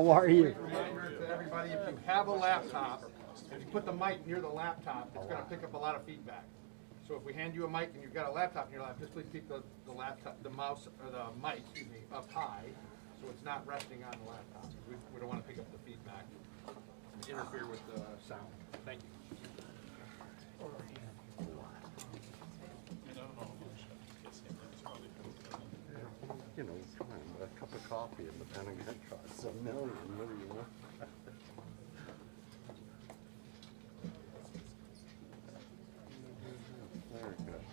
How are you? Reminder to everybody, if you have a laptop, if you put the mic near the laptop, it's gonna pick up a lot of feedback. So if we hand you a mic and you've got a laptop in your lap, just please keep the laptop, the mouse, or the mic, excuse me, up high, so it's not resting on the laptop. We don't wanna pick up the feedback, interfere with the sound. Thank you. You know, come on, a cup of coffee in the Pentagon costs $1 million. What do you want? Very good.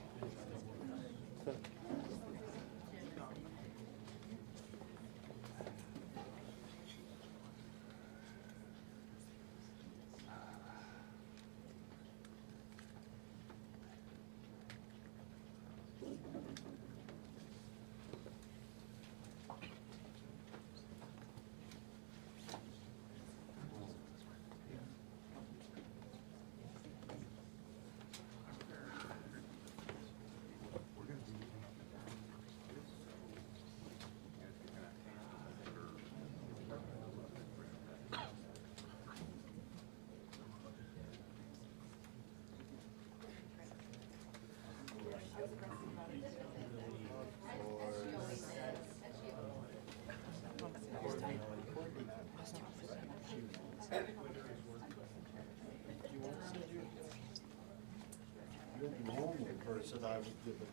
You're the normal person I would give it.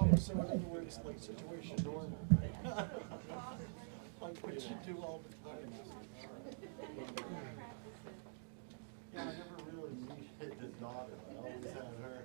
Oh, so in other words, like situation normal. Like what you do all the time. Yeah, I never really needed the daughter. I always had her.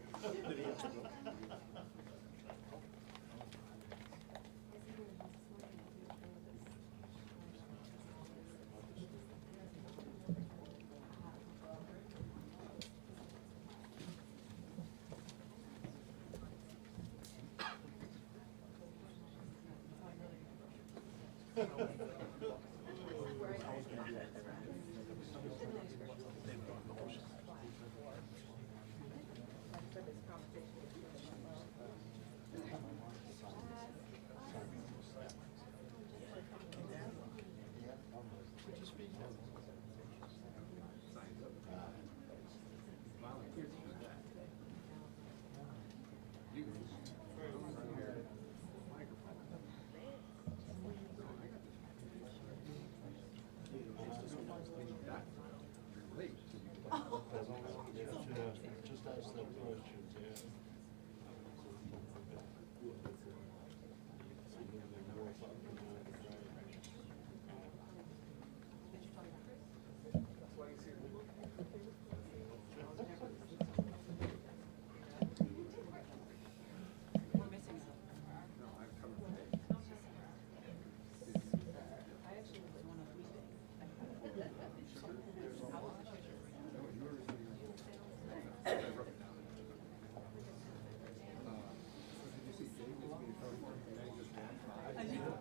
Just ask that question, yeah.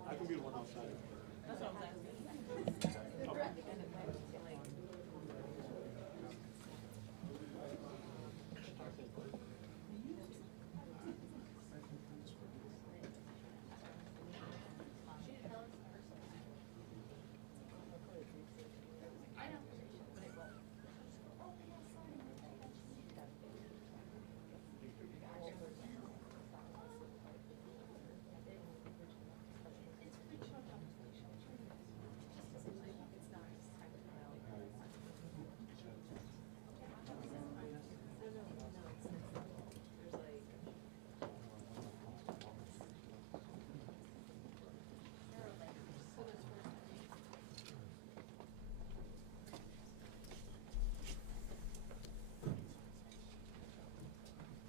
I can be the one outside.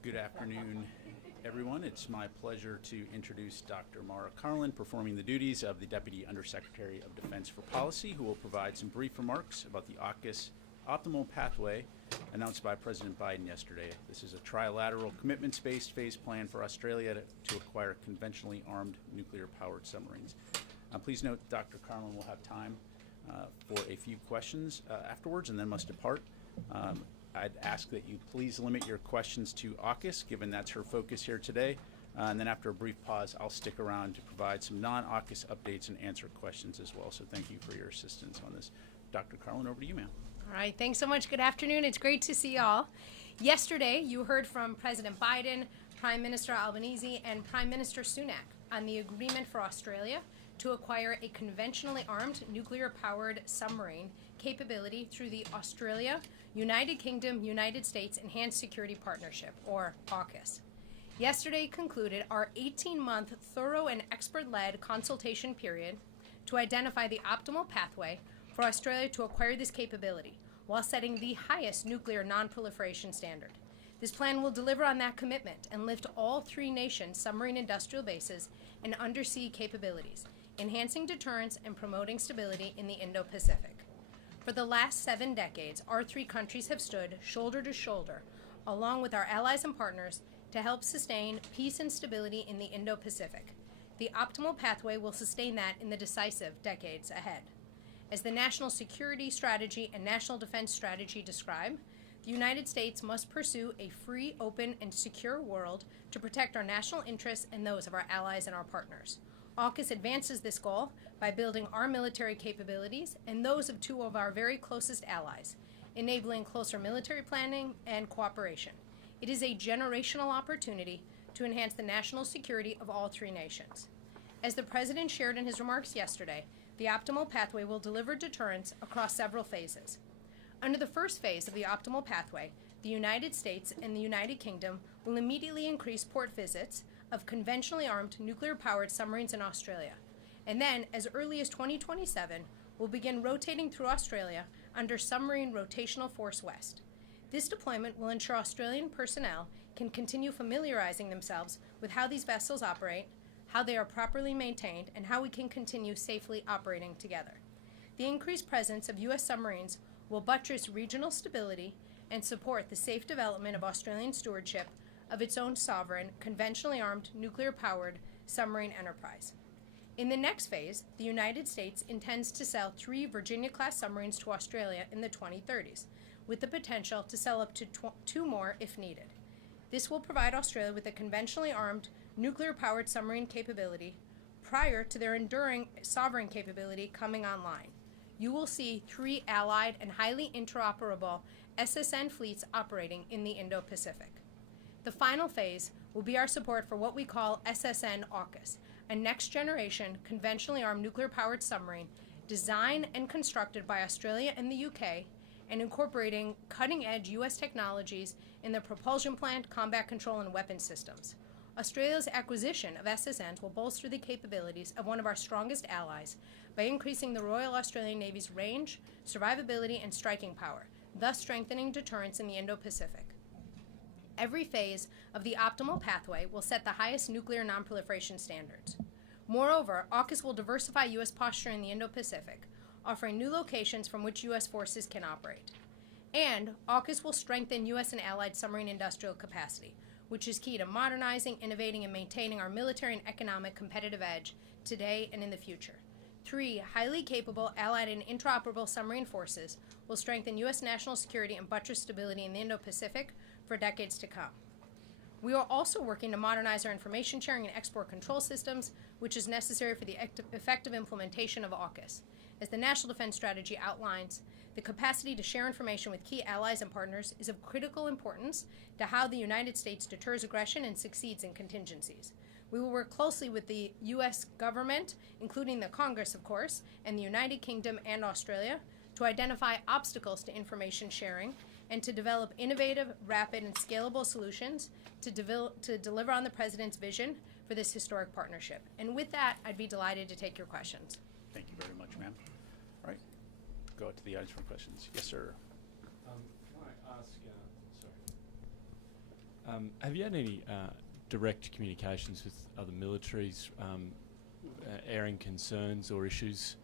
Good afternoon, everyone. It's my pleasure to introduce Dr. Mara Carlin, performing the duties of the Deputy Undersecretary of Defense for Policy, who will provide some brief remarks about the AUKUS optimal pathway announced by President Biden yesterday. This is a trilateral commitments-based phase plan for Australia to acquire conventionally armed nuclear-powered submarines. Please note Dr. Carlin will have time for a few questions afterwards and then must depart. I'd ask that you please limit your questions to AUKUS, given that's her focus here today. And then after a brief pause, I'll stick around to provide some non-AUKUS updates and answer questions as well. So thank you for your assistance on this. Dr. Carlin, over to you, ma'am. All right, thanks so much. Good afternoon. It's great to see y'all. Yesterday, you heard from President Biden, Prime Minister Albanese, and Prime Minister Sunak on the agreement for Australia to acquire a conventionally armed nuclear-powered submarine capability through the Australia, United Kingdom, United States Enhanced Security Partnership, or AUKUS. Yesterday concluded our 18-month thorough and expert-led consultation period to identify the optimal pathway for Australia to acquire this capability while setting the highest nuclear non-proliferation standard. This plan will deliver on that commitment and lift all three nations' submarine industrial bases and undersea capabilities, enhancing deterrence and promoting stability in the Indo-Pacific. For the last 7 decades, our three countries have stood shoulder to shoulder, along with our allies and partners, to help sustain peace and stability in the Indo-Pacific. The optimal pathway will sustain that in the decisive decades ahead. As the National Security Strategy and National Defense Strategy describe, the United States must pursue a free, open, and secure world to protect our national interests and those of our allies and our partners. AUKUS advances this goal by building our military capabilities and those of two of our very closest allies, enabling closer military planning and cooperation. It is a generational opportunity to enhance the national security of all three nations. As the President shared in his remarks yesterday, the optimal pathway will deliver deterrence across several phases. Under the first phase of the optimal pathway, the United States and the United Kingdom will immediately increase port visits of conventionally armed nuclear-powered submarines in Australia, and then, as early as 2027, will begin rotating through Australia under Submarine Rotational Force West. This deployment will ensure Australian personnel can continue familiarizing themselves with how these vessels operate, how they are properly maintained, and how we can continue safely operating together. The increased presence of U.S. submarines will buttress regional stability and support the safe development of Australian stewardship of its own sovereign, conventionally armed, nuclear-powered submarine enterprise. In the next phase, the United States intends to sell 3 Virginia-class submarines to Australia in the 2030s, with the potential to sell up to 2 more if needed. This will provide Australia with a conventionally armed, nuclear-powered submarine capability prior to their enduring sovereign capability coming online. You will see 3 allied and highly interoperable SSN fleets operating in the Indo-Pacific. The final phase will be our support for what we call SSN AUKUS, a next-generation conventionally armed nuclear-powered submarine designed and constructed by Australia and the UK and incorporating cutting-edge U.S. technologies in the propulsion plant, combat control, and weapons systems. Australia's acquisition of SSNs will bolster the capabilities of one of our strongest allies by increasing the Royal Australian Navy's range, survivability, and striking power, thus strengthening deterrence in the Indo-Pacific. Every phase of the optimal pathway will set the highest nuclear non-proliferation standards. Moreover, AUKUS will diversify U.S. posture in the Indo-Pacific, offering new locations from which U.S. forces can operate. And AUKUS will strengthen U.S. and allied submarine industrial capacity, which is key to modernizing, innovating, and maintaining our military and economic competitive edge today and in the future. 3 highly capable allied and interoperable submarine forces will strengthen U.S. national security and buttress stability in the Indo-Pacific for decades to come. We are also working to modernize our information sharing and export control systems, which is necessary for the effective implementation of AUKUS. As the National Defense Strategy outlines, the capacity to share information with key allies and partners is of critical importance to how the United States deters aggression and succeeds in contingencies. We will work closely with the U.S. government, including the Congress, of course, and the United Kingdom and Australia, to identify obstacles to information sharing and to develop innovative, rapid, and scalable solutions to deliver on the President's vision for this historic partnership. And with that, I'd be delighted to take your questions. Thank you very much, ma'am. All right, go out to the audience for questions. Yes, sir. Can I ask, have you had any direct communications with other militaries airing concerns or issues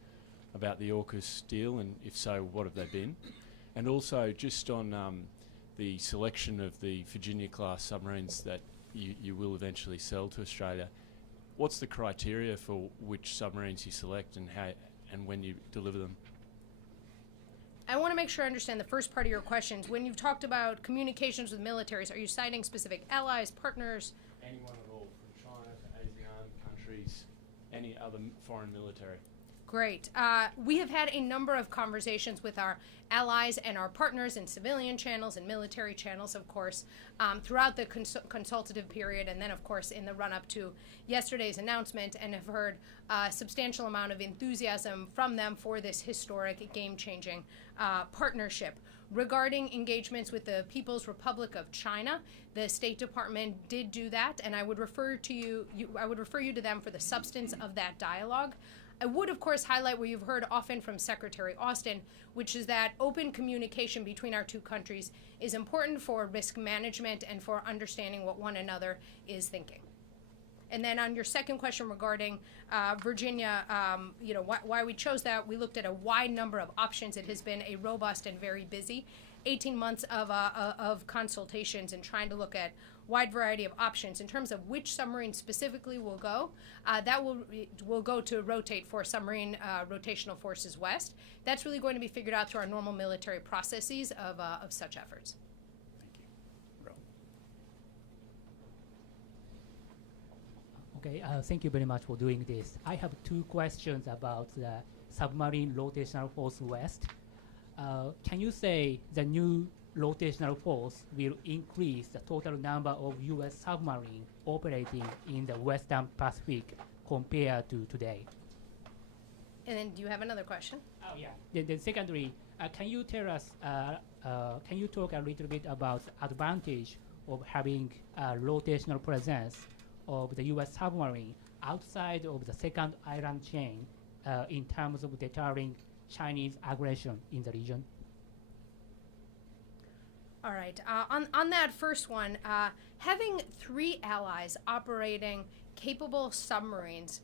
about the AUKUS deal, and if so, what have they been? And also, just on the selection of the Virginia-class submarines that you will eventually sell to Australia, what's the criteria for which submarines you select and how and when you deliver them? I want to make sure I understand the first part of your questions. When you've talked about communications with militaries, are you citing specific allies, partners? Anyone at all, from China to ASEAN countries, any other foreign military? Great. We have had a number of conversations with our allies and our partners in civilian channels and military channels, of course, throughout the consultative period, and then, of course, in the run-up to yesterday's announcement, and have heard a substantial amount of enthusiasm from them for this historic, game-changing partnership. Regarding engagements with the People's Republic of China, the State Department did do that, and I would refer you to them for the substance of that dialogue. I would, of course, highlight what you've heard often from Secretary Austin, which is that open communication between our two countries is important for risk management and for understanding what one another is thinking. And then on your second question regarding Virginia, why we chose that, we looked at a wide number of options. It has been a robust and very busy 18 months of consultations and trying to look at wide variety of options. In terms of which submarine specifically will go, that will go to rotate for submarine rotational forces west. That's really going to be figured out through our normal military processes of such efforts. Thank you. Ro. Okay, thank you very much for doing this. I have two questions about the submarine rotational force west. Can you say the new rotational force will increase the total number of U.S. submarines operating in the Western Pacific compared to today? And then do you have another question? Oh, yeah. Then secondly, can you tell us, can you talk a little bit about the advantage of having a rotational presence of the U.S. submarine outside of the second island chain in terms of deterring Chinese aggression in the region? All right. On that first one, having three allies operating capable submarines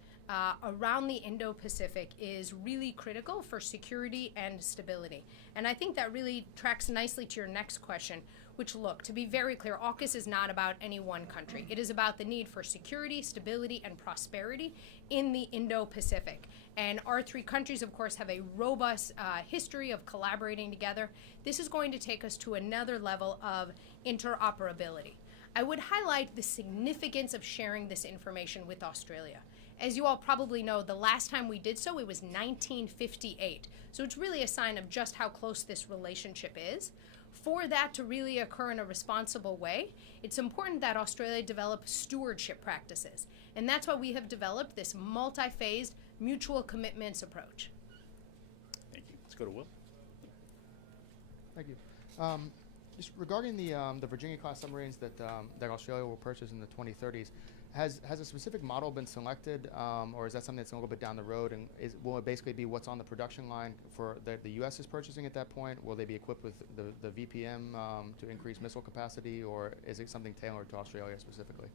around the Indo-Pacific is really critical for security and stability. And I think that really tracks nicely to your next question, which, look, to be very clear, AUKUS is not about any one country. It is about the need for security, stability, and prosperity in the Indo-Pacific. And our three countries, of course, have a robust history of collaborating together. This is going to take us to another level of interoperability. I would highlight the significance of sharing this information with Australia. As you all probably know, the last time we did so, it was 1958. So it's really a sign of just how close this relationship is. For that to really occur in a responsible way, it's important that Australia develop stewardship practices. And that's why we have developed this multi-phased mutual commitments approach. Thank you. Let's go to Will. Thank you. Just regarding the Virginia-class submarines that Australia will purchase in the 2030s, has a specific model been selected, or is that something that's a little bit down the road? And will it basically be what's on the production line for the U.S. is purchasing at that point? Will they be equipped with the VPM to increase missile capacity, or is it something tailored to Australia specifically?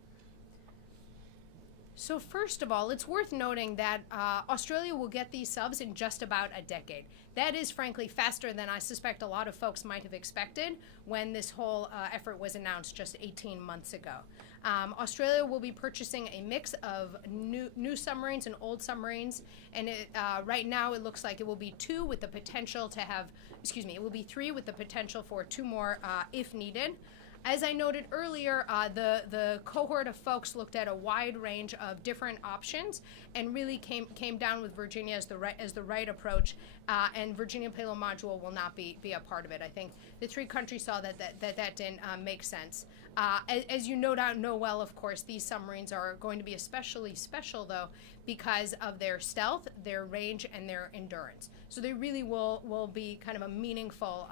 So first of all, it's worth noting that Australia will get these subs in just about a decade. That is, frankly, faster than I suspect a lot of folks might have expected when this whole effort was announced just 18 months ago. Australia will be purchasing a mix of new submarines and old submarines, and right now it looks like it will be two with the potential to have, it will be three with the potential for two more if needed. As I noted earlier, the cohort of folks looked at a wide range of different options and really came down with Virginia as the right approach, and Virginia payload module will not be a part of it. I think the three countries saw that didn't make sense. As you no doubt know well, of course, these submarines are going to be especially special, though, because of their stealth, their range, and their endurance. So they really will be kind of a meaningful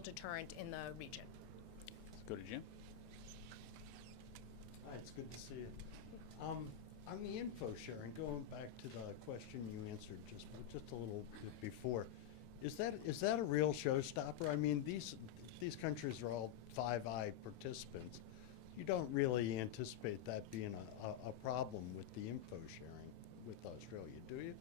deterrent in the region. Go to Jim. Hi, it's good to see you. On the info sharing, going back to the question you answered just a little bit before, is that a real showstopper? I mean, these countries are all Five Eye participants. You don't really anticipate that being a problem with the info sharing with Australia, do you?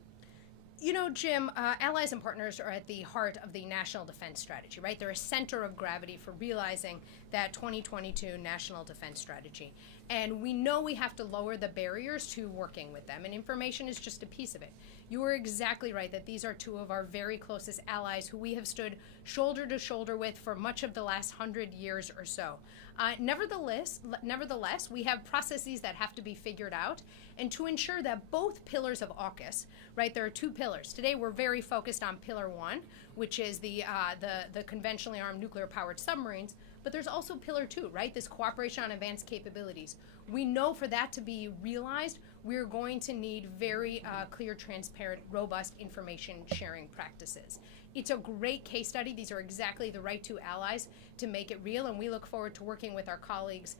You know, Jim, allies and partners are at the heart of the national defense strategy, right? They're a center of gravity for realizing that 2022 national defense strategy. And we know we have to lower the barriers to working with them, and information is just a piece of it. You are exactly right that these are two of our very closest allies who we have stood shoulder to shoulder with for much of the last 100 years or so. Nevertheless, we have processes that have to be figured out, and to ensure that both pillars of AUKUS, right, there are two pillars. Today we're very focused on Pillar 1, which is the conventionally armed nuclear-powered submarines, but there's also Pillar 2, right, this cooperation on advanced capabilities. We know for that to be realized, we're going to need very clear, transparent, robust information sharing practices. It's a great case study. These are exactly the right two allies to make it real, and we look forward to working with our colleagues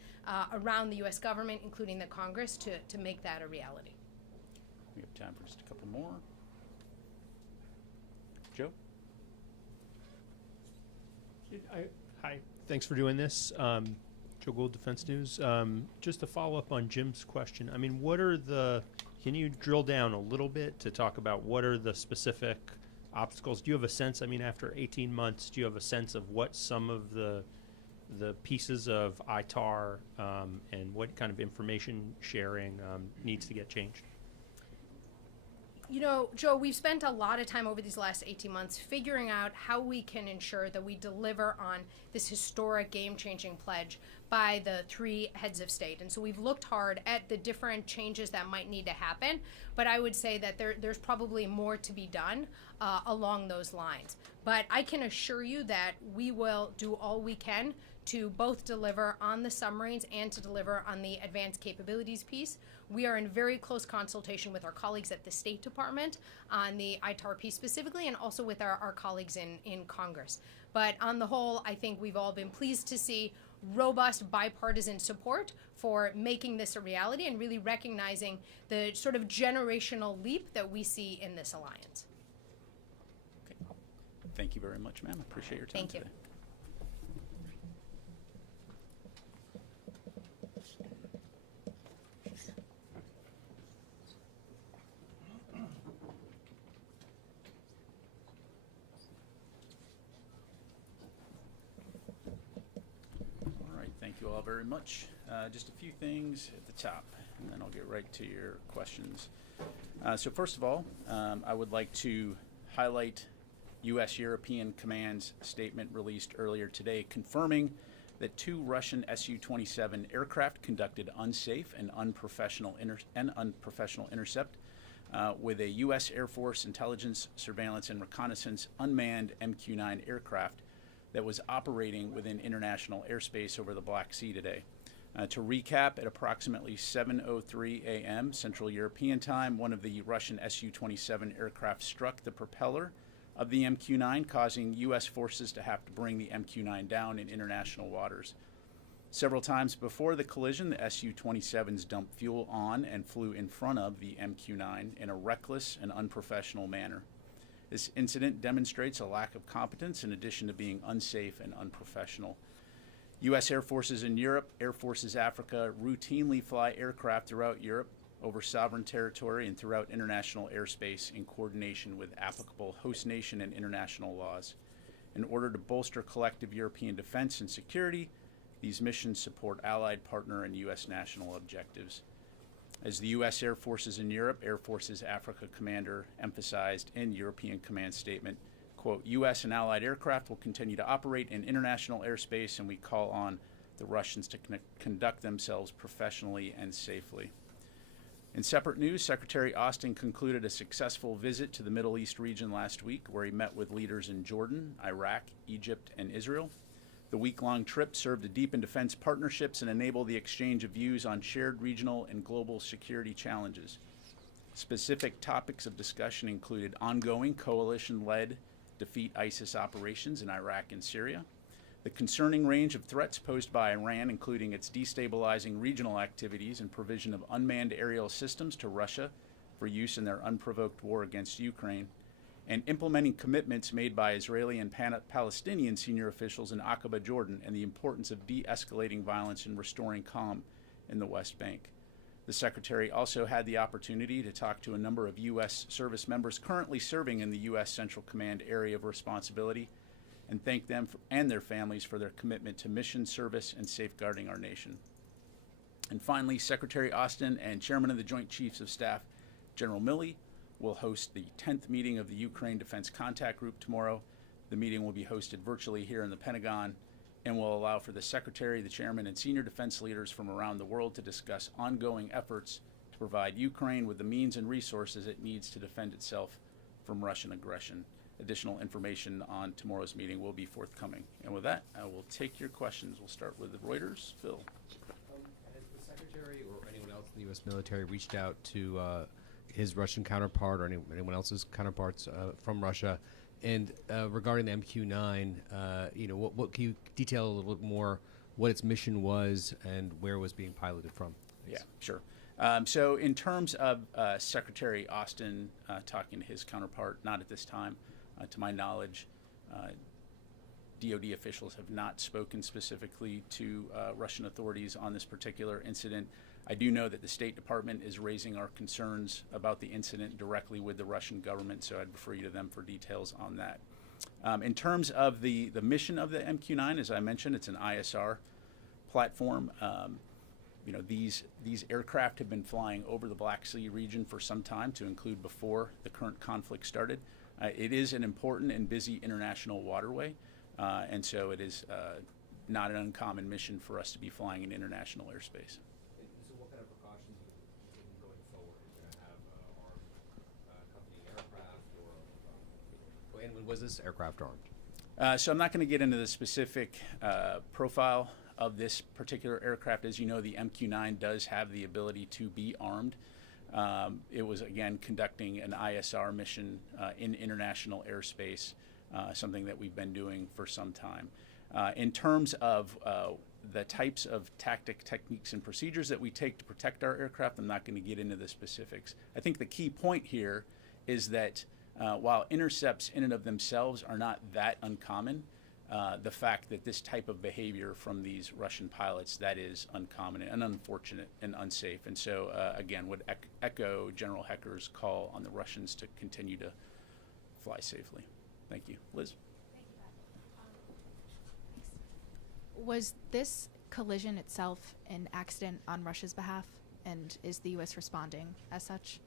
around the U.S. government, including the Congress, to make that a reality. We have time for just a couple more. Joe? Hi, thanks for doing this. Joe Gould, Defense News. Just to follow up on Jim's question, I mean, can you drill down a little bit to talk about what are the specific obstacles? Do you have a sense, I mean, after 18 months, do you have a sense of what some of the pieces of ITAR and what kind of information sharing needs to get changed? You know, Joe, we've spent a lot of time over these last 18 months figuring out how we can ensure that we deliver on this historic game-changing pledge by the three heads of state. And so we've looked hard at the different changes that might need to happen, but I would say that there's probably more to be done along those lines. But I can assure you that we will do all we can to both deliver on the submarines and to deliver on the advanced capabilities piece. We are in very close consultation with our colleagues at the State Department on the ITAR piece specifically, and also with our colleagues in Congress. But on the whole, I think we've all been pleased to see robust bipartisan support for making this a reality and really recognizing the sort of generational leap that we see in this alliance. Okay. Thank you very much, ma'am. Appreciate your time Thank you. today. Thank you all very much. Just a few things at the top, and then I'll get right to your questions. So first of all, I would like to highlight U.S. European Command's statement released earlier today confirming that two Russian Su-27 aircraft conducted unsafe and unprofessional intercept with a U.S. Air Force intelligence, surveillance, and reconnaissance unmanned MQ-9 aircraft that was operating within international airspace over the Black Sea today. To recap, at approximately 7:03 a.m. Central European Time, one of the Russian Su-27 aircraft struck the propeller of the MQ-9, causing U.S. forces to have to bring the MQ-9 down in international waters. Several times before the collision, the Su-27s dumped fuel on and flew in front of the MQ-9 in a reckless and unprofessional manner. This incident demonstrates a lack of competence in addition to being unsafe and unprofessional. U.S. Air Forces in Europe, Air Forces Africa routinely fly aircraft throughout Europe over sovereign territory and throughout international airspace in coordination with applicable host nation and international laws. In order to bolster collective European defense and security, these missions support allied, partner, and U.S. national objectives. As the U.S. Air Forces in Europe, Air Forces Africa commander emphasized in European Command statement, quote, U.S. and allied aircraft will continue to operate in international airspace, and we call on the Russians to conduct themselves professionally and safely. In separate news, Secretary Austin concluded a successful visit to the Middle East region last week, where he met with leaders in Jordan, Iraq, Egypt, and Israel. The week-long trip served to deepen defense partnerships and enable the exchange of views on shared regional and global security challenges. Specific topics of discussion included ongoing coalition-led defeat ISIS operations in Iraq and Syria, the concerning range of threats posed by Iran, including its destabilizing regional activities and provision of unmanned aerial systems to Russia for use in their unprovoked war against Ukraine, and implementing commitments made by Israeli and Palestinian senior officials in Aqaba, Jordan, and the importance of de-escalating violence and restoring calm in the West Bank. The Secretary also had the opportunity to talk to a number of U.S. service members currently serving in the U.S. Central Command area of responsibility and thank them and their families for their commitment to mission, service, and safeguarding our nation. And finally, Secretary Austin and Chairman of the Joint Chiefs of Staff, General Milley, will host the 10th meeting of the Ukraine Defense Contact Group tomorrow. The meeting will be hosted virtually here in the Pentagon and will allow for the Secretary, the Chairman, and senior defense leaders from around the world to discuss ongoing efforts to provide Ukraine with the means and resources it needs to defend itself from Russian aggression. Additional information on tomorrow's meeting will be forthcoming. And with that, I will take your questions. We'll start with Reuters. Phil. Has the Secretary or anyone else in the U.S. military reached out to his Russian counterpart or anyone else's counterparts from Russia? And regarding the MQ-9, what can you detail a little bit more what its mission was and where it was being piloted from? Thanks. Yeah, sure. So in terms of Secretary Austin talking to his counterpart, not at this time. To my knowledge, DoD officials have not spoken specifically to Russian authorities on this particular incident. I do know that the State Department is raising our concerns about the incident directly with the Russian government, so I'd refer you to them for details on that. In terms of the mission of the MQ-9, as I mentioned, it's an ISR platform. These aircraft have been flying over the Black Sea region for some time, to include before the current conflict started. It is an important and busy international waterway, and so it is not an uncommon mission for us to be flying in international airspace. So what kind of precautions are you taking going forward? Are you going to have armed accompanying aircraft and was this aircraft armed? So I'm not going to get into the specific profile of this particular aircraft. As you know, the MQ-9 does have the ability to be armed. It was, again, conducting an ISR mission in international airspace, something that we've been doing for some time. In terms of the types of techniques, and procedures that we take to protect our aircraft, I'm not going to get into the specifics. I think the key point here is that while intercepts in and of themselves are not that uncommon, the fact that this type of behavior from these Russian pilots, that is uncommon and unfortunate and unsafe. And so, again, would echo General Hecker's call on the Russians to continue to fly safely. Thank you. Liz? Thank you. Was this collision itself an accident on Russia's behalf, and is the U.S. responding as such?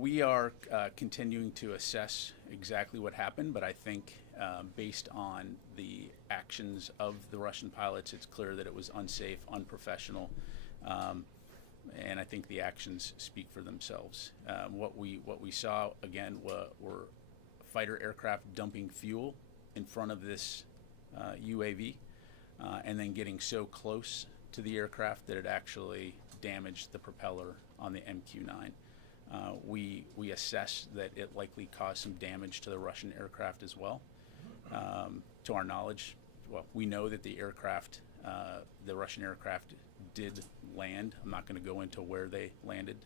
We are continuing to assess exactly what happened, but I think based on the actions of the Russian pilots, it's clear that it was unsafe, unprofessional, and I think the actions speak for themselves. What we saw, again, were fighter aircraft dumping fuel in front of this UAV, and then getting so close to the aircraft that it actually damaged the propeller on the MQ-9. We assess that it likely caused some damage to the Russian aircraft as well. To our knowledge, we know that the Russian aircraft did land. I'm not going to go into where they landed.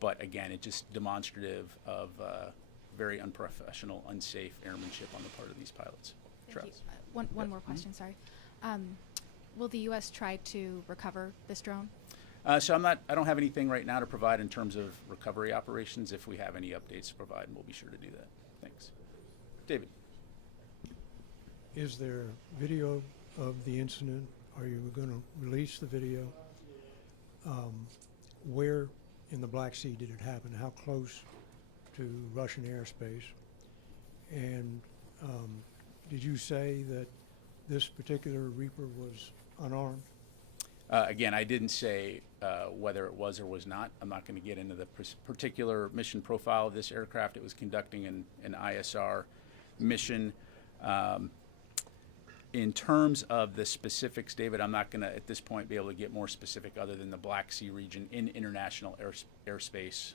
But again, it's just demonstrative of very unprofessional, unsafe airmanship on the part of these pilots. Thank you. One more question, sorry. Will the U.S. try to recover this drone? So I don't have anything right now to provide in terms of recovery operations. If we have any updates to provide, we'll be sure to do that. Thanks. David. Is there video of the incident? Are you going to release the video? Where in the Black Sea did it happen? How close to Russian airspace? And did you say that this particular Reaper was unarmed? Again, I didn't say whether it was or was not. I'm not going to get into the particular mission profile of this aircraft. It was conducting an ISR mission. In terms of the specifics, David, I'm not going to, at this point, be able to get more specific other than the Black Sea region in international airspace,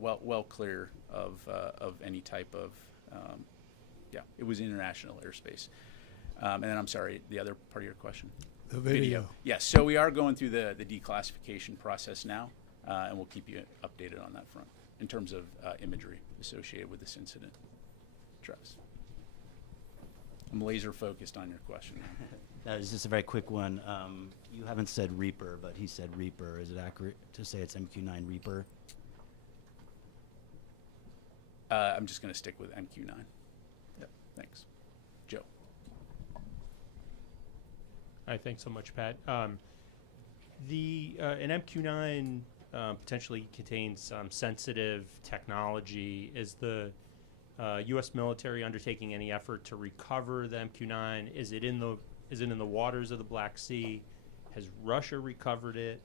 well clear of any type of, it was international airspace. And then, I'm sorry, the other part of your question? The video. Yes, so we are going through the declassification process now, and we'll keep you updated on that front in terms of imagery associated with this incident. Travis. I'm laser focused on your question. That is just a very quick one. You haven't said Reaper, but he said Reaper. Is it accurate to say it's MQ-9 Reaper? I'm just going to stick with MQ-9. Yep, thanks. Joe. Hi, thanks so much, Pat. An MQ-9 potentially contains some sensitive technology. Is the U.S. military undertaking any effort to recover the MQ-9? Is it in the waters of the Black Sea? Has Russia recovered it?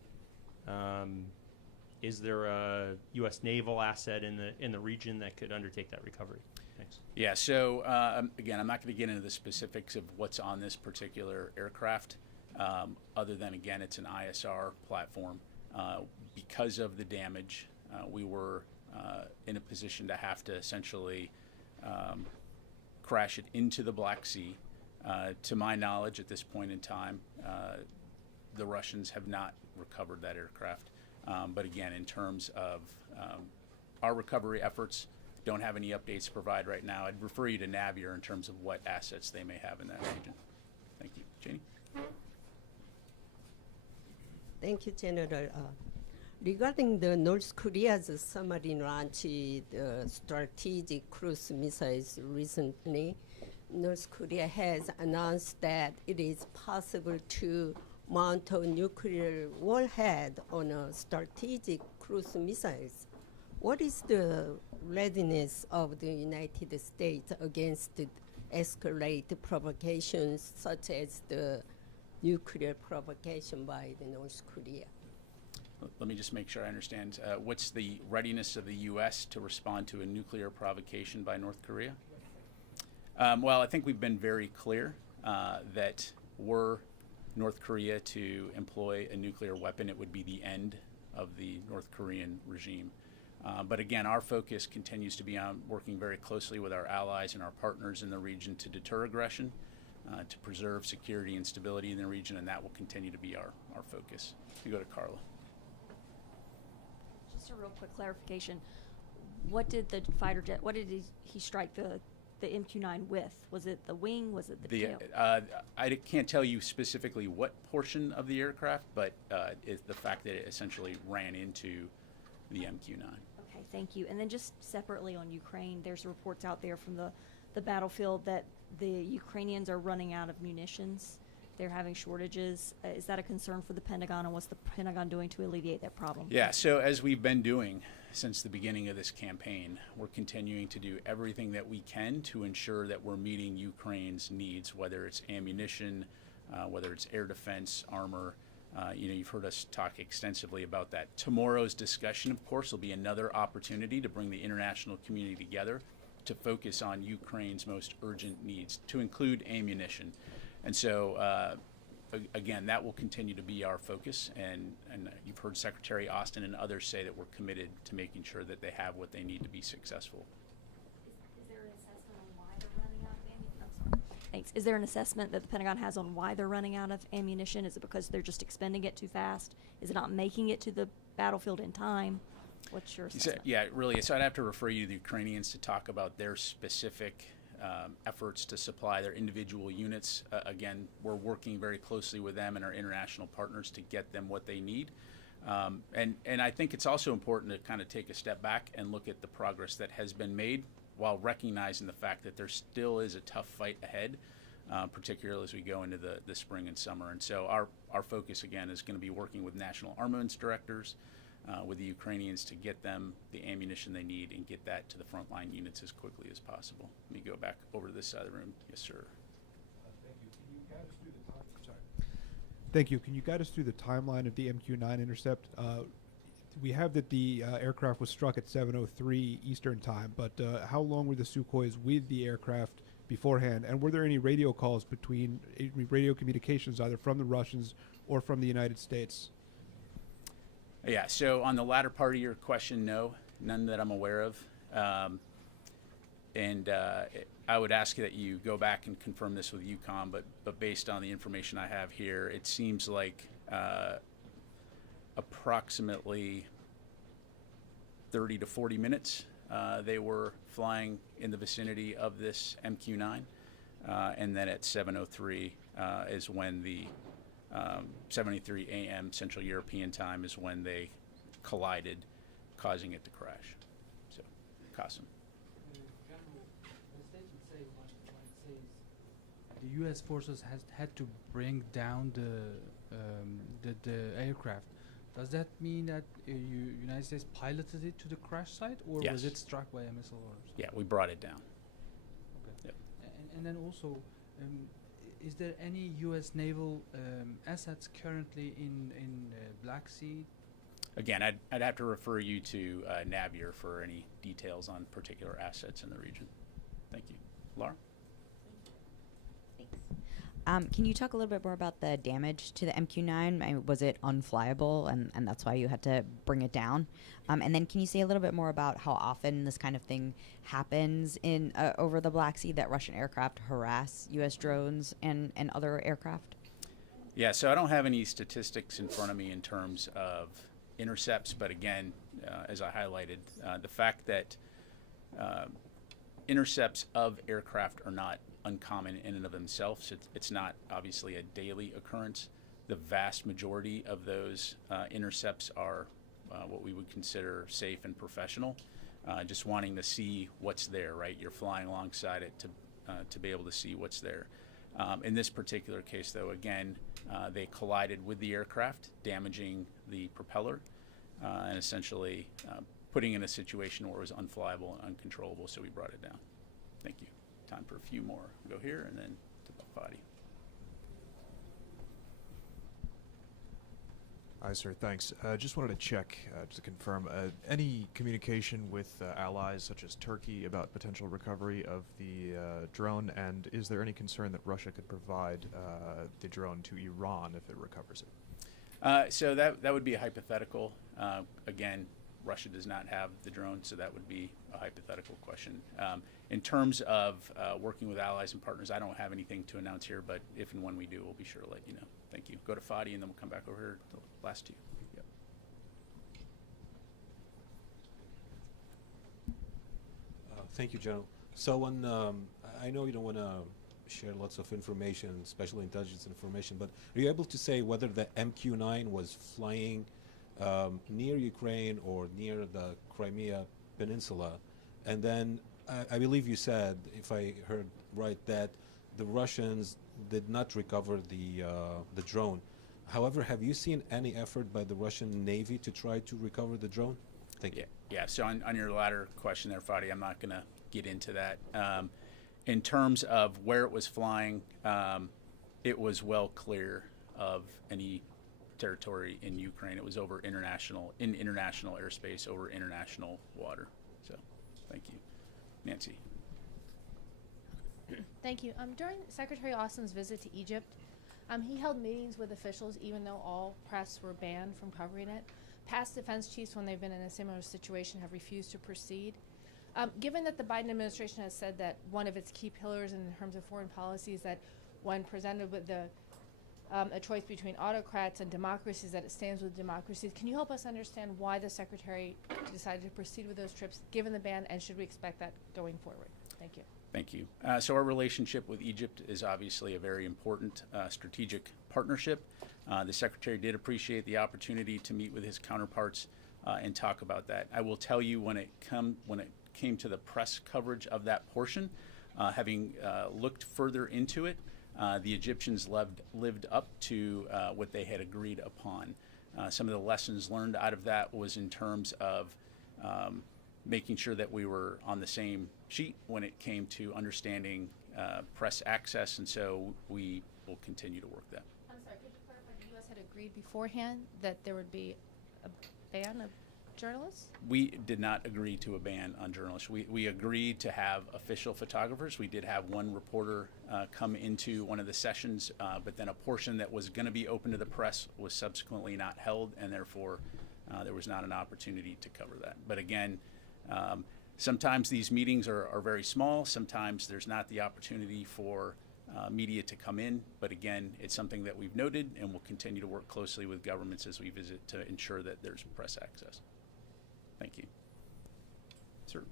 Is there a U.S. naval asset in the region that could undertake that recovery? Thanks. Yeah, so again, I'm not going to get into the specifics of what's on this particular aircraft, other than, again, it's an ISR platform. Because of the damage, we were in a position to have to essentially crash it into the Black Sea. To my knowledge, at this point in time, the Russians have not recovered that aircraft. But again, in terms of our recovery efforts, don't have any updates to provide right now. I'd refer you to Navier in terms of what assets they may have in that region. Thank you. Janie? Thank you, General. Regarding the North Korea's submarine launch strategic cruise missiles recently, North Korea has announced that it is possible to mount a nuclear warhead on a strategic cruise missiles. What is the readiness of the United States against the escalate provocations such as the nuclear provocation by the North Korea? Let me just make sure I understand. What's the readiness of the U.S. to respond to a nuclear provocation by North Korea? Well, I think we've been very clear that were North Korea to employ a nuclear weapon, it would be the end of the North Korean regime. But again, our focus continues to be on working very closely with our allies and our partners in the region to deter aggression, to preserve security and stability in the region, and that will continue to be our focus. You go to Carla. Just a real quick clarification. What did the fighter jet, what did he strike the MQ-9 with? Was it the wing? Was it the tail? I can't tell you specifically what portion of the aircraft, but it's the fact that it essentially ran into the MQ-9. Okay, thank you. And then just separately on Ukraine, there's reports out there from the battlefield that the Ukrainians are running out of munitions. They're having shortages. Is that a concern for the Pentagon, and what's the Pentagon doing to alleviate that problem? Yeah, so as we've been doing since the beginning of this campaign, we're continuing to do everything that we can to ensure that we're meeting Ukraine's needs, whether it's ammunition, whether it's air defense, armor. You've heard us talk extensively about that. Tomorrow's discussion, of course, will be another opportunity to bring the international community together to focus on Ukraine's most urgent needs, to include ammunition. And so, again, that will continue to be our focus, and you've heard Secretary Austin and others say that we're committed to making sure that they have what they need to be successful. Is there an assessment on why they're running out of ammunition? Thanks. Is there an assessment that the Pentagon has on why they're running out of ammunition? Is it because they're just expending it too fast? Is it not making it to the battlefield in time? What's your assessment? Yeah, really. So I'd have to refer you to the Ukrainians to talk about their specific efforts to supply their individual units. Again, we're working very closely with them and our international partners to get them what they need. And I think it's also important to kind of take a step back and look at the progress that has been made while recognizing the fact that there still is a tough fight ahead, particularly as we go into the spring and summer. And so our focus, again, is going to be working with national armaments directors, with the Ukrainians to get them the ammunition they need and get that to the frontline units as quickly as possible. Let me go back over to this side of the room. Yes, sir. Thank you. Can you guide us through the timeline of the MQ-9 intercept? We have that the aircraft was struck at 7:03 Eastern time, but how long were the Sukhois with the aircraft beforehand? And were there any radio calls between radio communications either from the Russians or from the United States? Yeah, so on the latter part of your question, no, none that I'm aware of. And I would ask that you go back and confirm this with UCOM, but based on the information I have here, it seems like approximately 30 to 40 minutes they were flying in the vicinity of this MQ-9, and then at 7:03 is when the 7:03 a.m. Central European time is when they collided, causing it to crash. So, Qasim. the U.S. forces has had to bring down the aircraft. Does that mean that United States piloted it to the crash site, or was Yes. it struck by a missile or something? Yeah, we brought it down. Okay. Yep. And then also, is there any U.S. naval assets currently in Black Sea? Again, I'd have to refer you to Navier for any details on particular assets in the region. Thank you. Laura? Can you talk a little bit more about the damage to the MQ-9? I mean, was it unflyable, and that's why you had to bring it down? And then can you say a little bit more about how often this kind of thing happens in over the Black Sea, that Russian aircraft harass U.S. drones and other aircraft? Yeah, so I don't have any statistics in front of me in terms of intercepts, but again, as I highlighted, the fact that intercepts of aircraft are not uncommon in and of themselves. It's not obviously a daily occurrence. The vast majority of those intercepts are what we would consider safe and professional, just wanting to see what's there, right? You're flying alongside it to be able to see what's there. In this particular case, though, again, they collided with the aircraft, damaging the propeller, and essentially putting in a situation where it was unflyable and uncontrollable, so we brought it down. Thank you. Time for a few more. Go here and then to Fadi. Hi, sir. Thanks. Just wanted to check, to confirm, any communication with allies such as Turkey about potential recovery of the drone, and is there any concern that Russia could provide the drone to Iran if it recovers it? So that would be a hypothetical. Again, Russia does not have the drone, so that would be a hypothetical question. In terms of working with allies and partners, I don't have anything to announce here, but if and when we do, we'll be sure to let you know. Thank you. Go to Fadi, and then we'll come back over here to the last two. Yep. Thank you, General. So I know you don't want to share lots of information, special intelligence information, but are you able to say whether the MQ-9 was flying near Ukraine or near the Crimea Peninsula? And then I believe you said, if I heard right, that the Russians did not recover the drone. However, have you seen any effort by the Russian Navy to try to recover the drone? Thank you. Yeah, so on your latter question there, Fadi, I'm not going to get into that. In terms of where it was flying, it was well clear of any territory in Ukraine. It was over international airspace, over international water. So, thank you. Nancy. Thank you. During Secretary Austin's visit to Egypt, he held meetings with officials even though all press were banned from covering it. Past defense chiefs, when they've been in a similar situation, have refused to proceed. Given that the Biden administration has said that one of its key pillars in terms of foreign policy is that when presented with a choice between autocrats and democracies, that it stands with democracies, can you help us understand why the Secretary decided to proceed with those trips given the ban, and should we expect that going forward? Thank you. Thank you. So our relationship with Egypt is obviously a very important strategic partnership. The Secretary did appreciate the opportunity to meet with his counterparts and talk about that. I will tell you, when it came to the press coverage of that portion, having looked further into it, the Egyptians lived up to what they had agreed upon. Some of the lessons learned out of that was in terms of making sure that we were on the same sheet when it came to understanding press access, and so we will continue to work that. I'm sorry, could you clarify, the U.S. had agreed beforehand that there would be a ban of journalists? We did not agree to a ban on journalists. We agreed to have official photographers. We did have one reporter come into one of the sessions, but then a portion that was going to be open to the press was subsequently not held, and therefore there was not an opportunity to cover that. But again, sometimes these meetings are very small. Sometimes there's not the opportunity for media to come in. But again, it's something that we've noted, and we'll continue to work closely with governments as we visit to ensure that there's press access. Thank you. Sir.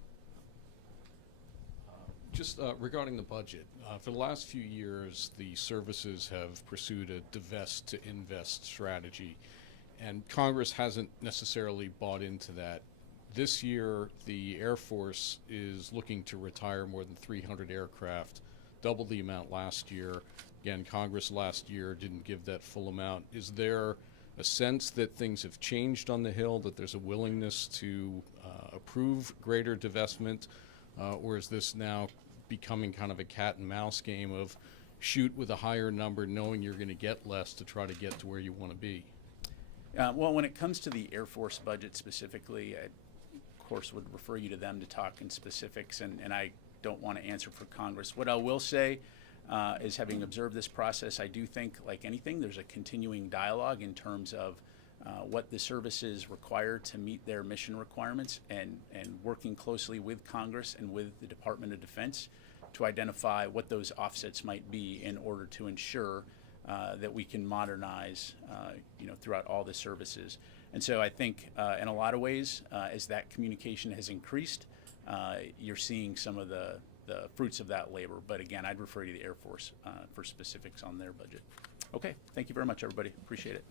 Just regarding the budget, for the last few years, the services have pursued a divest to invest strategy, and Congress hasn't necessarily bought into that. This year, the Air Force is looking to retire more than 300 aircraft, double the amount last year. Again, Congress last year didn't give that full amount. Is there a sense that things have changed on the Hill, that there's a willingness to approve greater divestment, or is this now becoming kind of a cat and mouse game of shoot with a higher number knowing you're going to get less to try to get to where you want to be? Well, when it comes to the Air Force budget specifically, I, of course, would refer you to them to talk in specifics, and I don't want to answer for Congress. What I will say is, having observed this process, I do think, like anything, there's a continuing dialogue in terms of what the services require to meet their mission requirements, and working closely with Congress and with the Department of Defense to identify what those offsets might be in order to ensure that we can modernize throughout all the services. And so I think in a lot of ways, as that communication has increased, you're seeing some of the fruits of that labor. But again, I'd refer you to the Air Force for specifics on their budget. Okay, thank you very much, everybody. Appreciate it.